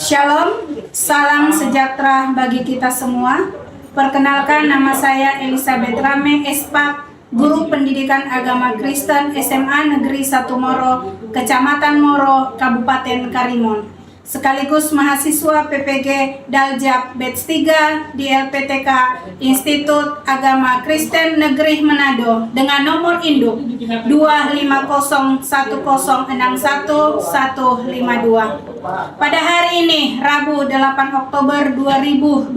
Shalom, salam sejahtera bagi kita semua. Perkenalkan, nama saya Elizabeth Rame Espak, Guru Pendidikan Agama Kristen SMA Negeri 1 Moro, Kecamatan Moro, Kabupaten Karimun. Sekaligus mahasiswa PPG Daljab Batch 3 di LPTK Institut Agama Kristen Negeri Manado dengan nomor induk 25010615152. Pada hari ini, Rabu 8 Oktober 2025,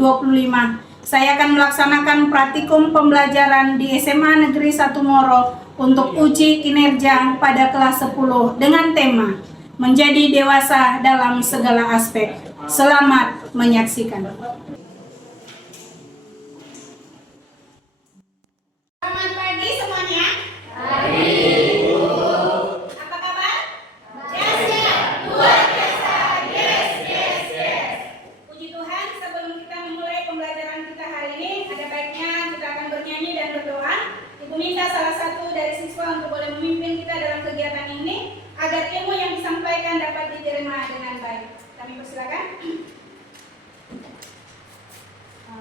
saya akan melaksanakan praktikum pembelajaran di SMA Negeri 1 Moro untuk uji kinerja pada kelas 10 dengan tema Menjadi Dewasa dalam Segala Aspek. Selamat menyaksikan. Selamat pagi semuanya. Pagi. Apa kabar? Yes. Luar biasa. Yes. Puji Tuhan, sebelum kita memulai pembelajaran kita hari ini, ada baiknya kita akan bernyanyi dan berdoa. Ibu minta salah satu dari siswa untuk boleh memimpin kita dalam kegiatan ini, agar ilmu yang disampaikan dapat diterima dengan baik. Kami persilakan.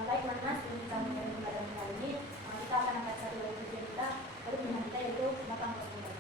Baik, Mas, ini kami dari pembelajaran kali ini kita akan angkat satu dari tujuan kita, lalu pilihan kita yaitu matang kosmopolitan.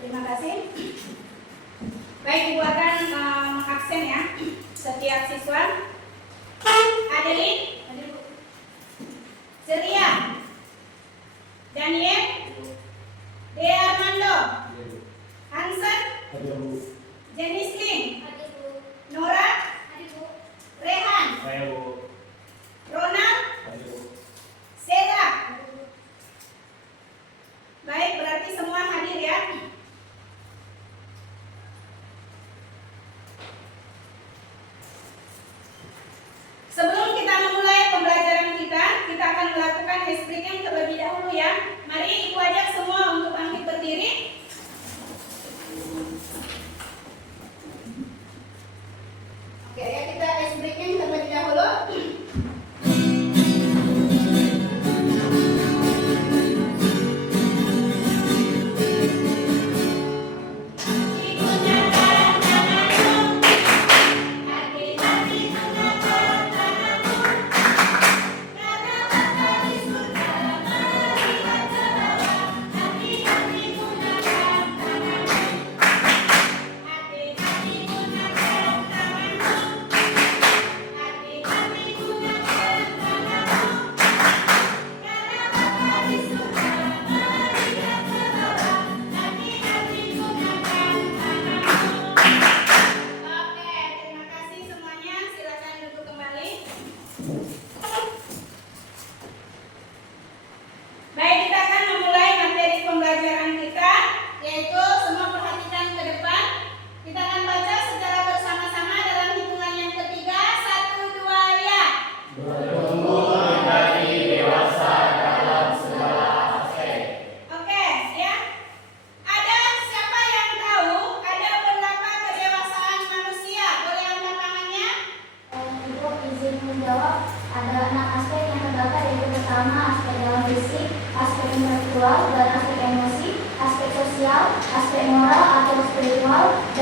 Terima kasih. Baik, Ibu akan mengaksen ya setiap siswa. Adeline, Ceria, Daniel, De Armando, Hansen, Jenislin, Nora, Rehan, Ronald, Seda. Baik, berarti semua hadir ya. Sebelum kita memulai pembelajaran kita akan melakukan ice breaking terlebih dahulu ya. Mari Ibu ajak semua untuk bangkit berdiri. Oke ya, kita ice breaking terlebih dahulu.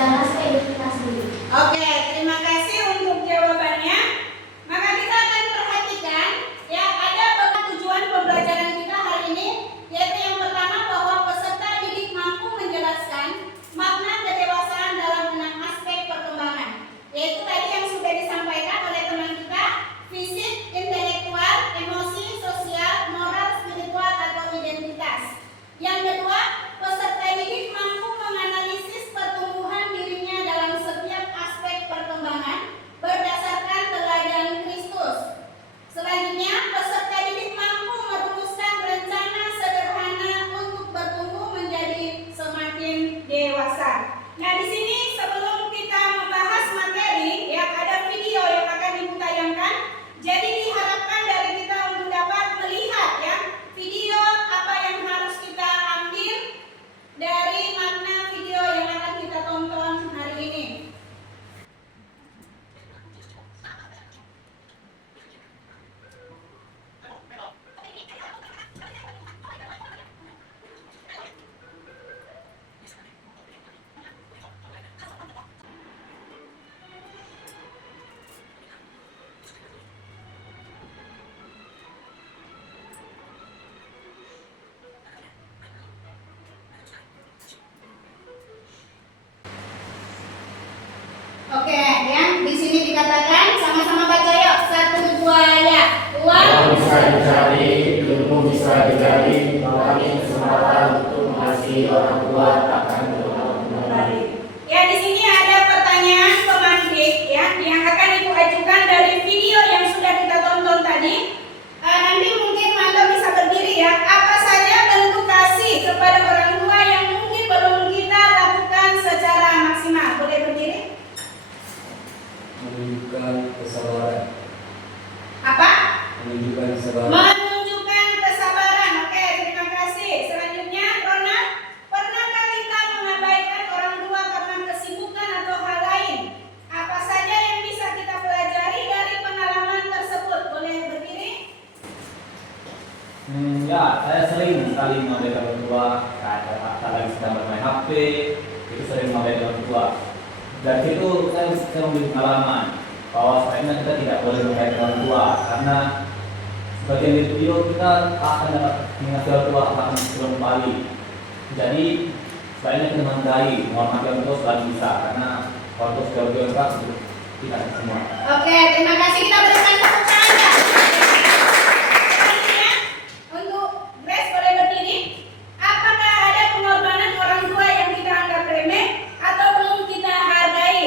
dan aspek identitas diri. Oke, terima kasih untuk jawabannya. Maka kita akan perhatikan ya ada beberapa tujuan pembelajaran kita hari ini, yaitu yang pertama bahwa peserta didik mampu menjelaskan makna kedewasaan dalam 6 aspek perkembangan, yaitu tadi yang sudah disampaikan oleh teman kita, fisik, intelektual, emosi, sosial, moral, spiritual atau identitas. Yang kedua, peserta didik mampu menganalisis pertumbuhan dirinya dalam setiap aspek perkembangan berdasarkan teladan Kristus. Selanjutnya, peserta didik mampu merumuskan rencana sederhana untuk bertumbuh menjadi semakin dewasa. Nah, di sini sebelum kita membahas materi, ya ada video yang akan Ibu tayangkan. Jadi diharapkan dari kita untuk dapat melihat ya video apa yang harus kita ambil dari makna video yang akan kita tonton hari ini. Oke, ya di sini dikatakan sama-sama baca yuk 1, 2 ya. Uang bisa dicari, ilmu bisa digali, makanya kesempatan untuk mengasihi orang tua takkan kembali. Ya di sini ada pertanyaan pemantik ya yang akan Ibu ajukan dari video yang sudah kita tonton tadi. Nanti mungkin Anda bisa berdiri ya. Apa saja bentuk kasih kepada orang tua yang mungkin belum kita lakukan secara maksimal? Boleh berdiri? Menunjukkan kesabaran. Apa? Menunjukkan kesabaran. Menunjukkan kesabaran. Oke, terima kasih. Selanjutnya, Ronald, pernahkah kita mengabaikan orang tua karena kesibukan atau hal lain? Apa saja yang bisa kita pelajari dari pengalaman tersebut? Boleh berdiri? Ya, saya sering sekali mengabaikan orang tua. Kata lagi sedang bermain HP, itu sering mengabaikan orang tua. Dari situ saya memiliki pengalaman bahwa sebenarnya kita tidak boleh mengabaikan orang tua, karena sebagian dari video kita akan dapat mengasihi orang tua akan kembali. Jadi sebaiknya kita menghargai, menghormati orang tua selagi bisa, karena orang tua sudah bergerak untuk kita semua. Oke, terima kasih. Kita berikan tepuk tangan ya. Selanjutnya, untuk Grace boleh berdiri. Apakah ada pengorbanan orang tua yang kita anggap remeh atau belum kita hargai?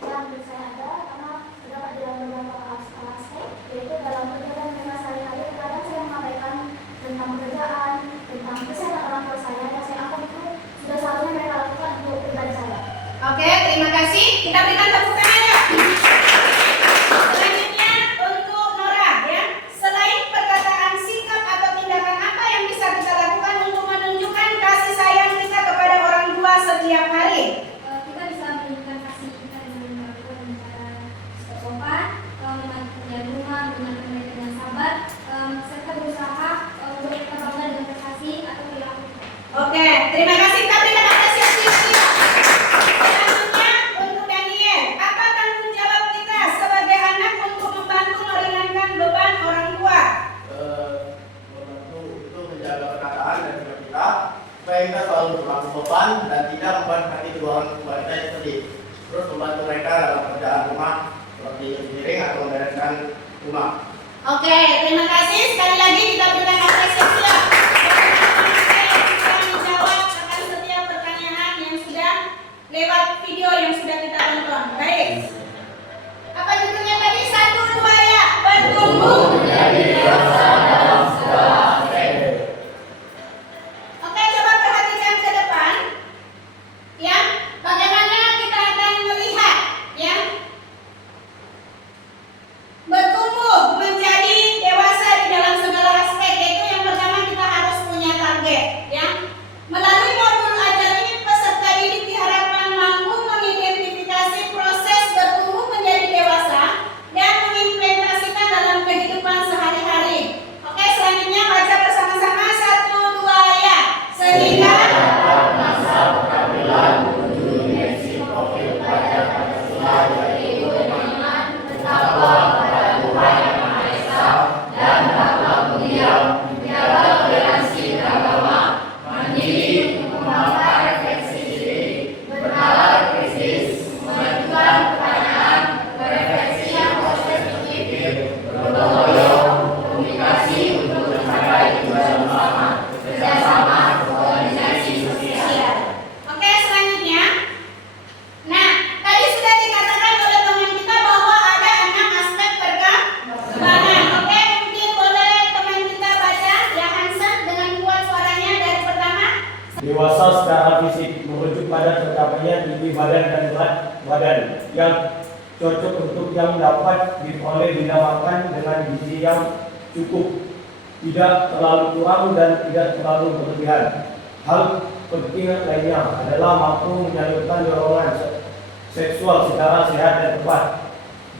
Ya, menurut saya ada, karena terdapat dalam beberapa aspek, yaitu dalam kegiatan mereka sehari-hari. Kadang saya mengabaikan tentang pekerjaan, tentang kesehatan orang tua saya, dan saya anggap itu sudah seharusnya mereka lakukan untuk pribadi saya. Oke, terima kasih. Kita berikan tepuk tangan ya. Selanjutnya untuk Nora ya. Selain perkataan, sikap atau tindakan apa yang bisa kita lakukan untuk menunjukkan kasih sayang kita kepada orang tua setiap hari? Kita bisa menunjukkan kasih kita dengan melakukan cara sopan, membantu pekerjaan rumah, menjalankan mereka dengan sabar, serta berusaha untuk kita bangga dengan prestasi atau perilaku. Oke, terima kasih. Kita berikan apresiasi. Selanjutnya untuk Daniel, apa tanggung jawab kita sebagai anak untuk membantu meringankan beban orang tua? Membantu itu menjaga perkataan dan sikap kita supaya kita selalu berlaku sopan dan tidak membuat kedua orang tua kita yang sedih. Terus membantu mereka dalam pekerjaan rumah seperti piring atau membereskan rumah. Oke, terima kasih. Sekali lagi kita berikan apresiasi ya. Kita menjawab akan setiap pertanyaan yang sudah lewat video yang sudah kita tonton. Baik. Apa judulnya tadi? 1, 2 ya. Bertumbuh menjadi dewasa dalam segala aspek. Oke, coba perhatikan ke depan. Ya, bagaimana kita akan melihat ya bertumbuh menjadi dewasa di dalam segala aspek, yaitu yang pertama kita harus punya target ya. Melalui modul ajar ini peserta didik diharapkan mampu mengidentifikasi proses bertumbuh menjadi dewasa dan mengimplementasikan dalam kehidupan Dewasa secara fisik merujuk pada tercapainya tinggi badan dan berat badan yang cocok untuk yang dapat diperoleh dinamakan dengan gizi yang cukup, tidak terlalu kurang dan tidak terlalu berlebihan. Hal penting lainnya adalah mampu menyalurkan dorongan seksual secara sehat dan tepat.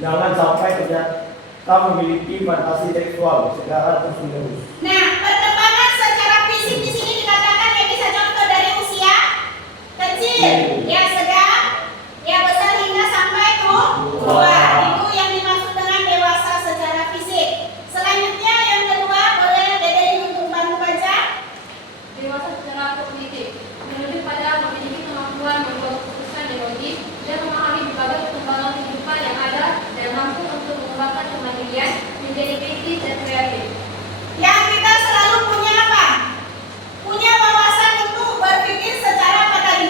Jangan sampai ternyata memiliki fantasi seksual secara terus-menerus. Nah, perkembangan secara fisik di sini dikatakan ya bisa contoh dari usia kecil, ya sedang, ya besar hingga sampai tua. Itu yang dimaksud dengan dewasa secara fisik. Selanjutnya yang kedua, boleh Dede untuk bantu baca. Dewasa secara kognitif menuju pada memiliki kemampuan membuat keputusan yang logis dan memahami berbagai perkembangan kehidupan yang ada dan mampu untuk mengembangkan kemandirian menjadi kritis dan kreatif. Yang kita selalu punya apa? Punya wawasan untuk berpikir secara apa tadi?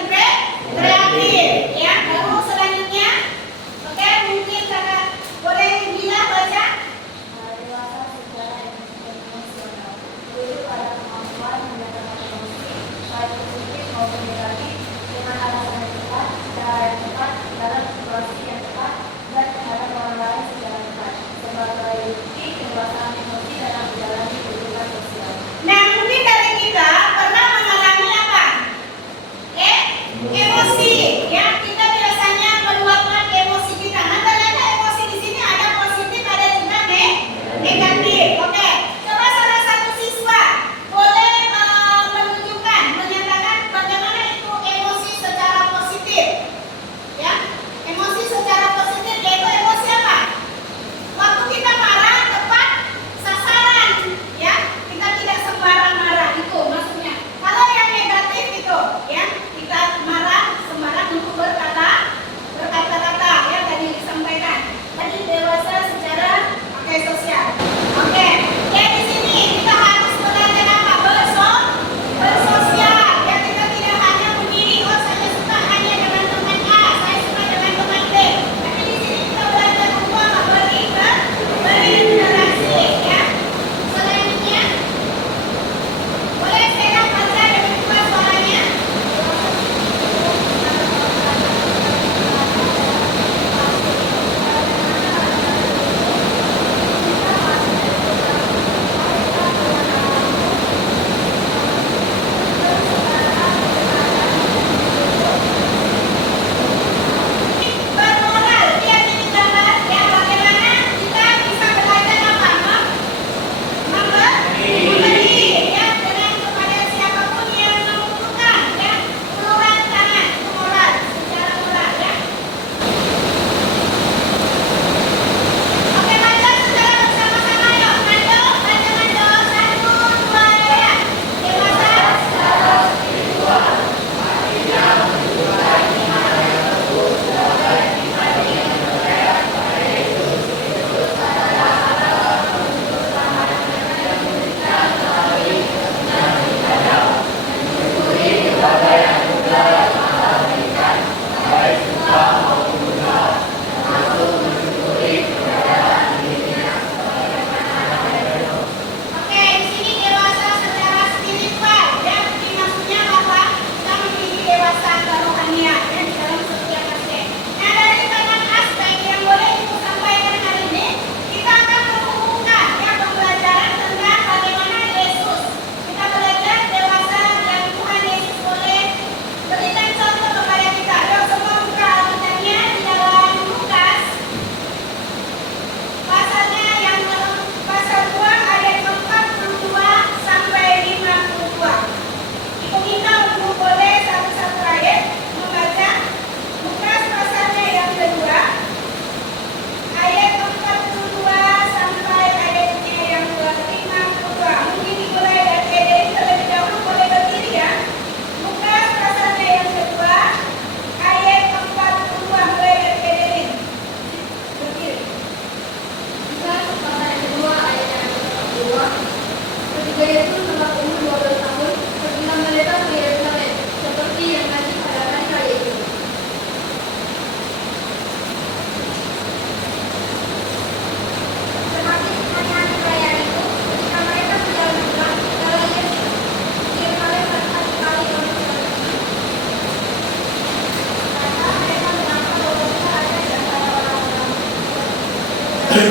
Karena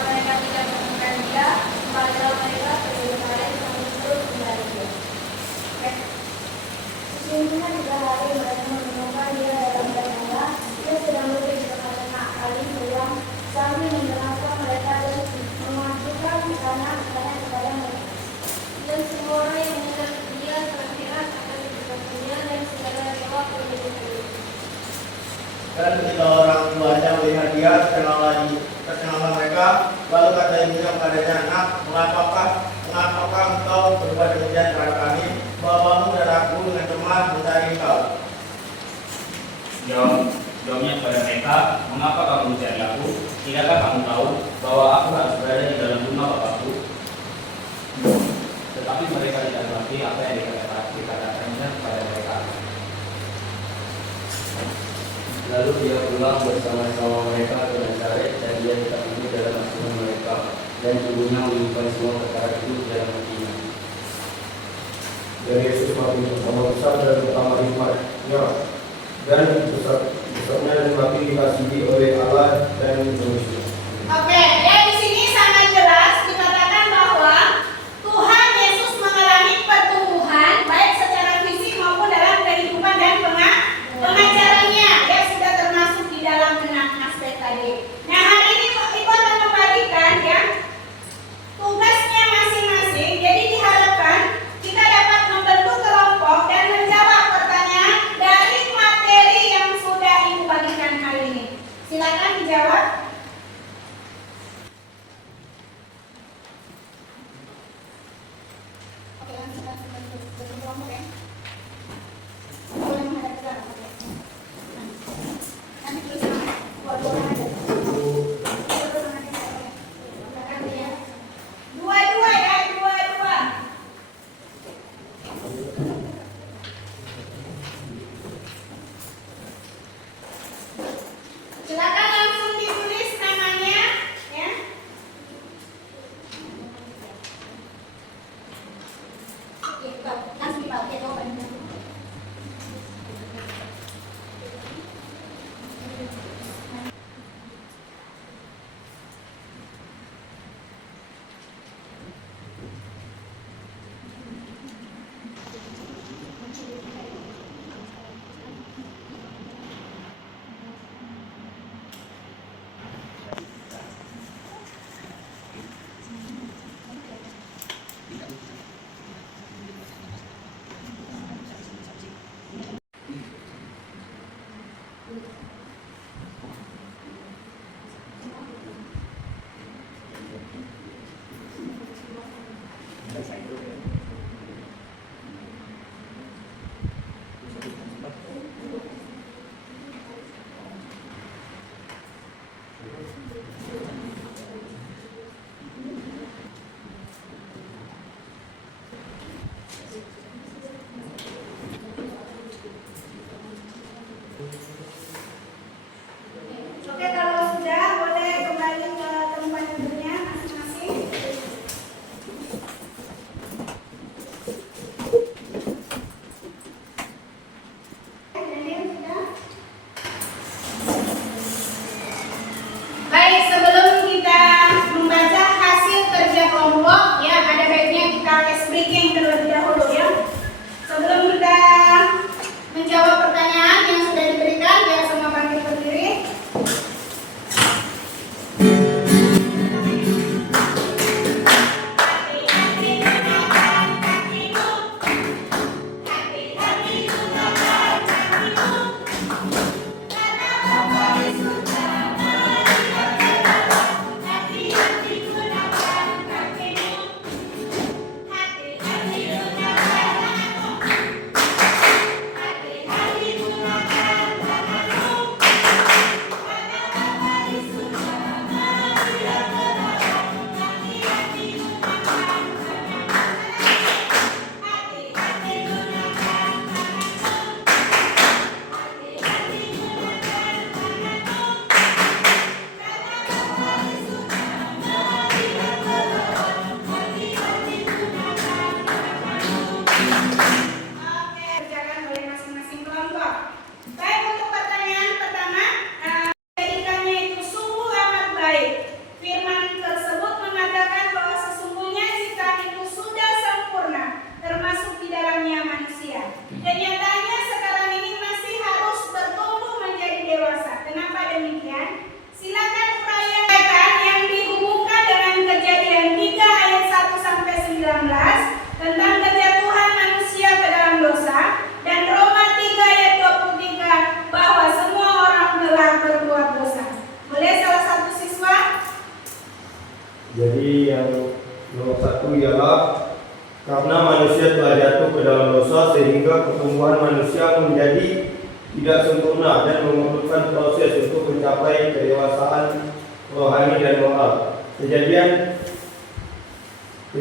mereka tidak menemukan dia, kembalilah mereka ke Yerusalem sambil terus mencari dia. Sesungguhnya 3 hari mereka menemukan dia dalam tenda. Dia sedang duduk di dekat anak kali beruang sambil mendengarkan mereka dan mengajukan pertanyaan-pertanyaan kepada mereka. Dan semua orang yang mendengar dia sangat heran akan kebijakannya dan segala jawab yang diberikan. Dan ketika orang tuanya melihat dia, tercenanglah mereka. Lalu kata ibunya kepadanya, "Nak, mengapakah engkau berbuat demikian terhadap kami? Bapamu dan aku dengan cemas mencari engkau." Jawabnya kepada mereka, "Mengapa kamu mencari aku? Tidakkah kamu tahu bahwa aku harus berada di dalam rumah Bapakku?" Tetapi mereka tidak mengerti apa yang dikatakannya kepada mereka. Lalu dia pulang bersama-sama mereka ke Nazaret, dan dia tetap hidup dalam asuhan mereka, dan ibunya menyimpan semua perkara itu di dalam hatinya. Dan Yesus makin pertama besar dan pertama hikmatnya, dan besarnya dan makin dikasihi oleh Allah dan manusia. Oke, ya di sini sangat jelas dikatakan bahwa Tuhan Yesus mengalami pertumbuhan baik secara fisik maupun dalam kehidupan dan pengajarannya, ya sudah termasuk di dalam 6 aspek tadi. Nah, hari ini Ibu akan membagikan ya tugasnya masing-masing. Jadi diharapkan kita dapat membentuk kelompok dan menjawab pertanyaan dari materi yang sudah Ibu bagikan hari ini. Silakan dijawab. Oke, langsung bentuk kelompok ya. Boleh menghadap ke belakang, oke. Nanti tulis nama. Dua-dua aja. Dua-dua aja, oke. Belakang ya. Dua-dua ya, dua-dua. Silakan langsung ditulis namanya ya. Oke, langsung dipakai. nomor 1 ialah karena manusia telah jatuh ke dalam dosa sehingga pertumbuhan manusia menjadi tidak sempurna dan memerlukan proses untuk mencapai kedewasaan rohani dan moral. Kejadian 3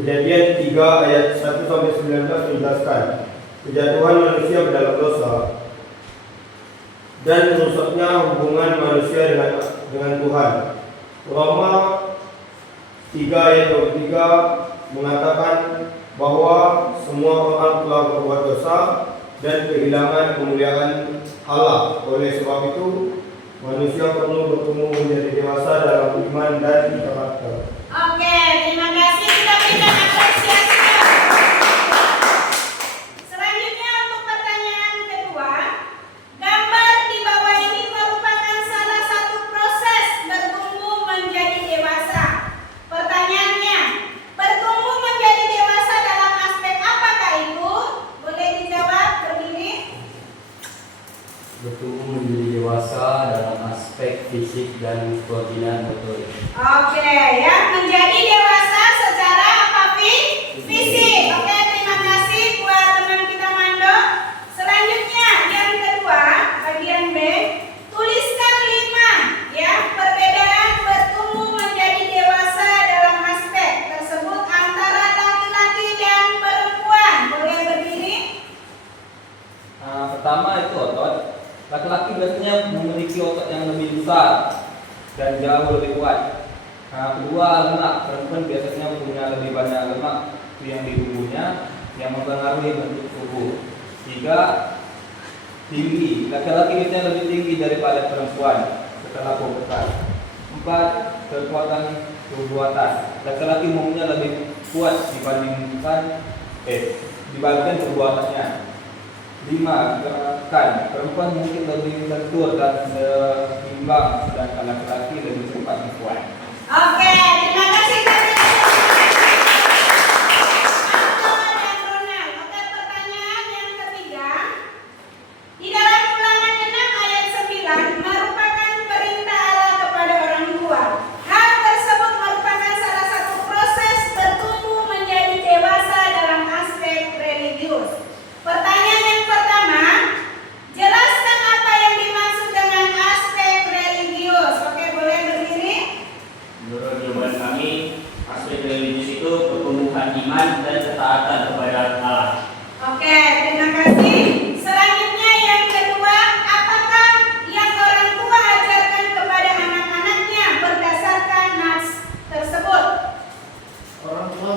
ayat 1 sampai 19 menjelaskan kejatuhan manusia ke dalam dosa dan rusaknya hubungan manusia dengan Tuhan. Roma 3 ayat 23 mengatakan bahwa semua orang telah berbuat dosa dan kehilangan kemuliaan Allah. Oleh sebab itu, manusia perlu bertumbuh menjadi dewasa dalam iman dan karakter. Oke, terima kasih sudah berikan apresiasi. Selanjutnya untuk pertanyaan kedua, gambar di bawah ini merupakan salah satu proses bertumbuh menjadi dewasa. Pertanyaannya, bertumbuh menjadi dewasa dalam aspek apakah itu? Boleh dijawab berdiri. Bertumbuh menjadi dewasa dalam aspek fisik dan kejinan motorik. Oke, ya, menjadi dewasa secara apa, fisik. Oke, terima kasih buat teman kita Mando. Selanjutnya yang kedua, bagian B, tuliskan 5 ya perbedaan bertumbuh menjadi dewasa dalam aspek tersebut antara laki-laki dan perempuan. Boleh berdiri? Pertama itu otot. Laki-laki biasanya memiliki otot yang lebih besar dan jauh lebih kuat. Kedua, lemak. Perempuan biasanya punya lebih banyak lemak yang di tubuhnya yang mempengaruhi bentuk tubuh. 3, tinggi. Laki-laki biasanya lebih tinggi daripada perempuan setelah pubertas. 4, kekuatan tubuh atas. Laki-laki umumnya lebih kuat dibandingkan tubuh atasnya. 5, gerakan. Perempuan mungkin lebih lentur dan seimbang, sedangkan laki-laki lebih cepat dan kuat. Oke, terima kasih dari Anton dan Ronald. Oke, pertanyaan yang ketiga. Di dalam Ulangan 6 ayat 9 merupakan perintah Allah kepada orang tua. Hal tersebut merupakan salah satu proses bertumbuh menjadi dewasa dalam aspek religius. Pertanyaan yang pertama, jelaskan apa yang dimaksud dengan aspek religius. Oke, boleh berdiri? Menurut jawaban kami, aspek religius itu pertumbuhan iman dan ketaatan kepada Allah. Oke, terima kasih. Selanjutnya yang kedua, apakah yang orang tua ajarkan kepada anak-anaknya berdasarkan nas tersebut? Orang tua